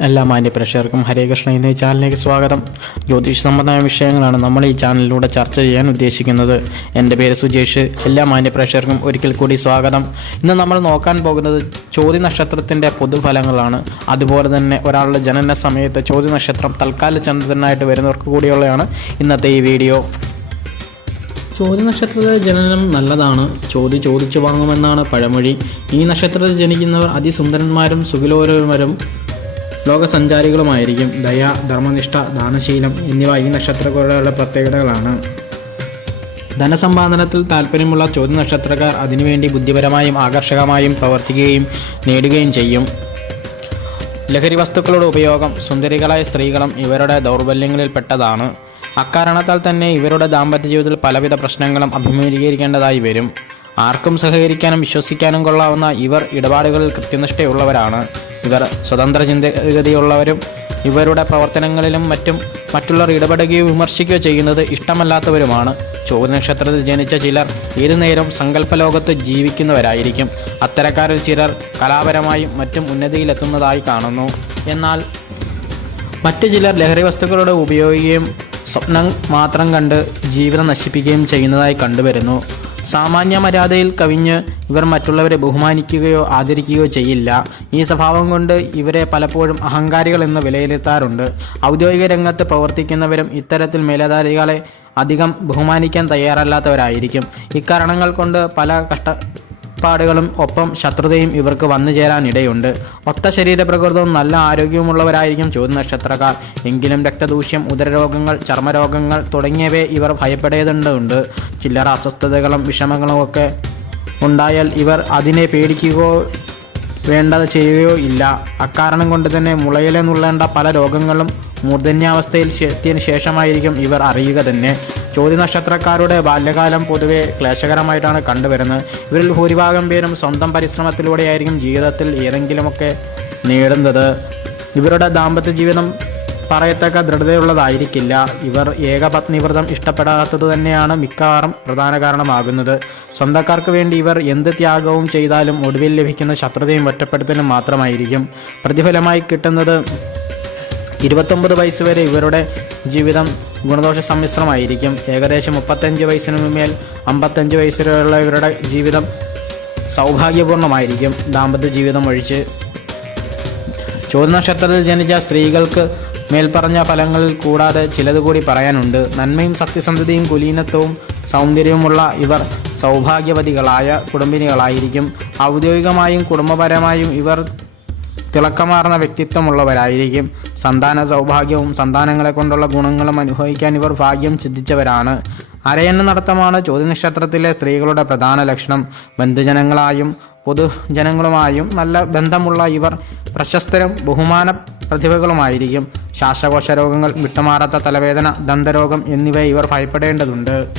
എല്ലാ മാന്യ പ്രേക്ഷകർക്കും ഹരേ കൃഷ്ണ എന്ന ചാനലിലേക്ക് സ്വാഗതം. ജ്യോതിഷ സംബന്ധമായ വിഷയങ്ങളാണ് നമ്മൾ ഈ ചാനലിലൂടെ ചർച്ച ചെയ്യാൻ ഉദ്ദേശിക്കുന്നത്. എന്റെ പേര് സുജേഷ്. എല്ലാ മാന്യ പ്രേക്ഷകർക്കും ഒരിക്കൽ കൂടി സ്വാഗതം. ഇന്ന് നമ്മൾ നോക്കാൻ പോകുന്നത് ചോതി നക്ഷത്രത്തിന്റെ പൊതുഫലങ്ങളാണ്. അതുപോലെ തന്നെ ഒരാളുടെ ജനന സമയത്ത് ചോതി നക്ഷത്രം തൽക്കാല ചന്ദ്രനായിട്ട് വരുന്നവർക്ക് കൂടിയുള്ളതാണ് ഇന്നത്തെ ഈ വീഡിയോ. ചോതി നക്ഷത്രത്തിലെ ജനനം നല്ലതാണ്. ചോതി ചോദിച്ചു വാങ്ങുമെന്നാണ് പഴമൊഴി. ഈ നക്ഷത്രത്തിൽ ജനിക്കുന്നവർ അതിസുന്ദരന്മാരും സുഖലോരന്മാരും ലോകസഞ്ചാരികളുമായിരിക്കും ദയ ധർമ്മനിഷ്ഠ ദാനശീലം എന്നിവ ഈ നക്ഷത്രക്കാരുടെ പ്രത്യേകതകളാണ്. ധനസമ്പാദനത്തിൽ താല്പര്യമുള്ള ചോദ്യ നക്ഷത്രക്കാർ അതിനുവേണ്ടി ബുദ്ധിപരമായും ആകർഷകമായും പ്രവർത്തിക്കുകയും നേടുകയും ചെയ്യും. ലഹരി വസ്തുക്കളുടെ ഉപയോഗം സുന്ദരികളായ സ്ത്രീകളും ഇവരുടെ ദൗർബല്യങ്ങളിൽ പെട്ടതാണ്. അക്കാരണത്താൽ തന്നെ ഇവരുടെ ദാമ്പത്യ ജീവിതത്തിൽ പലവിധ പ്രശ്നങ്ങളും അഭിമുഖീകരിക്കേണ്ടതായി വരും. ആർക്കും സഹകരിക്കാനും വിശ്വസിക്കാനും കൊള്ളാവുന്ന ഇവർ ഇടപാടുകളിൽ കൃത്യനിഷ്ഠയുള്ളവരാണ്. ഇവർ സ്വതന്ത്ര ചിന്തഗതിയുള്ളവരും ഇവരുടെ പ്രവർത്തനങ്ങളിലും മറ്റും മറ്റുള്ളവർ ഇടപെടുകയോ വിമർശിക്കുകയോ ചെയ്യുന്നത് ഇഷ്ടമല്ലാത്തവരുമാണ്. ചോദ്യ നക്ഷത്രത്തിൽ ജനിച്ച ചിലർ ഏതു നേരം സങ്കല്പലോകത്ത് ജീവിക്കുന്നവരായിരിക്കും. അത്തരക്കാരിൽ ചിലർ കലാപരമായും മറ്റും ഉന്നതിയിലെത്തുന്നതായി കാണുന്നു. എന്നാൽ മറ്റു ചിലർ ലഹരി വസ്തുക്കളുടെ ഉപയോഗിക്കുകയും സ്വപ്നം മാത്രം കണ്ട് ജീവിതം നശിപ്പിക്കുകയും ചെയ്യുന്നതായി കണ്ടുവരുന്നു. സാമാന്യ മര്യാദയിൽ കവിഞ്ഞ് ഇവർ മറ്റുള്ളവരെ ബഹുമാനിക്കുകയോ ആദരിക്കുകയോ ചെയ്യില്ല. ഈ സ്വഭാവം കൊണ്ട് ഇവരെ പലപ്പോഴും അഹങ്കാരികൾ എന്ന് വിലയിരുത്താറുണ്ട്. ഔദ്യോഗിക രംഗത്ത് പ്രവർത്തിക്കുന്നവരും ഇത്തരത്തിൽ മേലധികാരികളെ അധികം ബഹുമാനിക്കാൻ തയ്യാറല്ലാത്തവരായിരിക്കും. ഇക്കാരണങ്ങൾ കൊണ്ട് പല കഷ്ട പാടുകളും ഒപ്പം ശത്രുതയും ഇവർക്ക് വന്നു ചേരാനിടയുണ്ട്. ഒത്ത ശരീരപ്രകൃതവും നല്ല ആരോഗ്യവുമുള്ളവരായിരിക്കും ചോദ്യ നക്ഷത്രക്കാർ. എങ്കിലും രക്തദൂഷ്യം ഉദരരോഗങ്ങൾ ചർമ്മരോഗങ്ങൾ തുടങ്ങിയവയെ ഇവർ ഭയപ്പെടേണ്ടതുണ്ട്. ചില്ലറ അസ്വസ്ഥതകളും വിഷമങ്ങളും ഒക്കെ ഉണ്ടായാൽ ഇവർ അതിനെ പേടിക്കുകയോ വേണ്ടത് ചെയ്യുകയോ ഇല്ല. അക്കാരണം കൊണ്ട് തന്നെ മുളയിലെ നുള്ളേണ്ട പല രോഗങ്ങളും മൂർധന്യാവസ്ഥയിൽ എത്തിയതിനു ശേഷമായിരിക്കും ഇവർ അറിയുക തന്നെ. ചോദ്യ നക്ഷത്രക്കാരുടെ ബാല്യകാലം പൊതുവെ ക്ലേശകരമായിട്ടാണ് കണ്ടുവരുന്നത്. ഇവരിൽ ഭൂരിഭാഗം പേരും സ്വന്തം പരിശ്രമത്തിലൂടെയായിരിക്കും ജീവിതത്തിൽ ഏതെങ്കിലുമൊക്കെ നേടുന്നത്. ഇവരുടെ ദാമ്പത്യ ജീവിതം പറയത്തക്ക ദൃഢതയുള്ളതായിരിക്കില്ല. ഇവർ ഏകപത്നിവ്രതം ഇഷ്ടപ്പെടാത്തത് തന്നെയാണ് മിക്കവാറും പ്രധാന കാരണമാകുന്നത്. സ്വന്തക്കാർക്ക് വേണ്ടി ഇവർ എന്ത് ത്യാഗവും ചെയ്താലും ഒടുവിൽ ലഭിക്കുന്ന ശത്രുതയും ഒറ്റപ്പെടുത്തലും മാത്രമായിരിക്കും. പ്രതിഫലമായി കിട്ടുന്നത് ഇരുപത്തൊമ്പത് വയസ്സ് വരെ ഇവരുടെ ജീവിതം ഗുണദോഷ സമ്മിശ്രമായിരിക്കും. ഏകദേശം മുപ്പത്തഞ്ച് വയസ്സിന് മേൽ അമ്പത്തഞ്ച് വയസ്സ് വരെയുള്ള ഇവരുടെ ജീവിതം സൗഭാഗ്യപൂർണമായിരിക്കും ദാമ്പത്യ ജീവിതം ഒഴിച്ച് ചോദ്യനക്ഷത്രത്തിൽ ജനിച്ച സ്ത്രീകൾക്ക് മേൽപ്പറഞ്ഞ ഫലങ്ങൾ കൂടാതെ ചിലതുകൂടി പറയാനുണ്ട്. നന്മയും സത്യസന്ധതയും കുലീനത്വവും സൗന്ദര്യവുമുള്ള ഇവർ സൗഭാഗ്യവതികളായ കുടുംബിനികളായിരിക്കും. ഔദ്യോഗികമായും കുടുംബപരമായും ഇവർ തിളക്കമാർന്ന വ്യക്തിത്വമുള്ളവരായിരിക്കും. സന്താന സൗഭാഗ്യവും സന്താനങ്ങളെ കൊണ്ടുള്ള ഗുണങ്ങളും അനുഭവിക്കാൻ ഇവർ ഭാഗ്യം ചിന്തിച്ചവരാണ് അരയന്ന നടത്തമാണ് ചോദ്യനക്ഷത്രത്തിലെ സ്ത്രീകളുടെ പ്രധാന ലക്ഷണം. ബന്ധുജനങ്ങളായും പൊതുജനങ്ങളുമായും നല്ല ബന്ധമുള്ള ഇവർ പ്രശസ്തരും ബഹുമാന പ്രതിഭകളുമായിരിക്കും. ശ്വാസകോശ രോഗങ്ങൾ വിട്ടുമാറാത്ത തലവേദന ദന്തരോഗം എന്നിവ ഇവർ ഭയപ്പെടേണ്ടതുണ്ട്.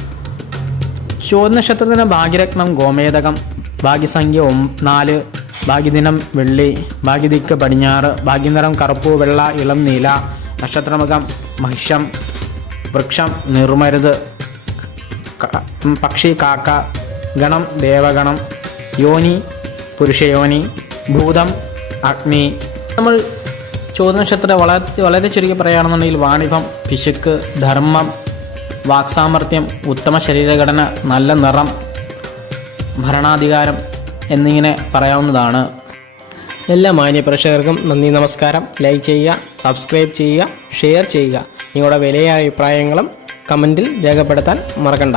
ചോദ്യനക്ഷത്രത്തിന് ഭാഗ്യരത്നം ഗോമേതകം ഭാഗ്യസംഖ്യ നാല് ഭാഗ്യദിനം വെള്ളി ഭാഗ്യദിക്ക് പടിഞ്ഞാറ് ഭാഗ്യനിറം കറുപ്പ് വെള്ള ഇളം നീല നക്ഷത്രമുഖം മഹിഷം വൃക്ഷം നിർമരുത് പക്ഷി കാക്ക ഗണം ദേവഗണം യോനി പുരുഷയോനി ഭൂതം അഗ്നി. നമ്മൾ ചോദ്യനക്ഷത്രം വളരെ വളരെ ചുരുക്കി പറയുകയാണെന്നുണ്ടെങ്കിൽ വാണിഭം പിശുക്ക് ധർമ്മം വാക്സാമർത്ഥ്യം ഉത്തമ ശരീരഘടന നല്ല നിറം ഭരണാധികാരം എന്നിങ്ങനെ പറയാവുന്നതാണ്. എല്ലാ മാന്യ പ്രേക്ഷകർക്കും നന്ദി നമസ്കാരം. ലൈക്ക് ചെയ്യുക സബ്സ്ക്രൈബ് ചെയ്യുക ഷെയർ ചെയ്യുക. നിങ്ങളുടെ വിലയായ അഭിപ്രായങ്ങളും കമന്റിൽ രേഖപ്പെടുത്താൻ മറക്കണ്ട.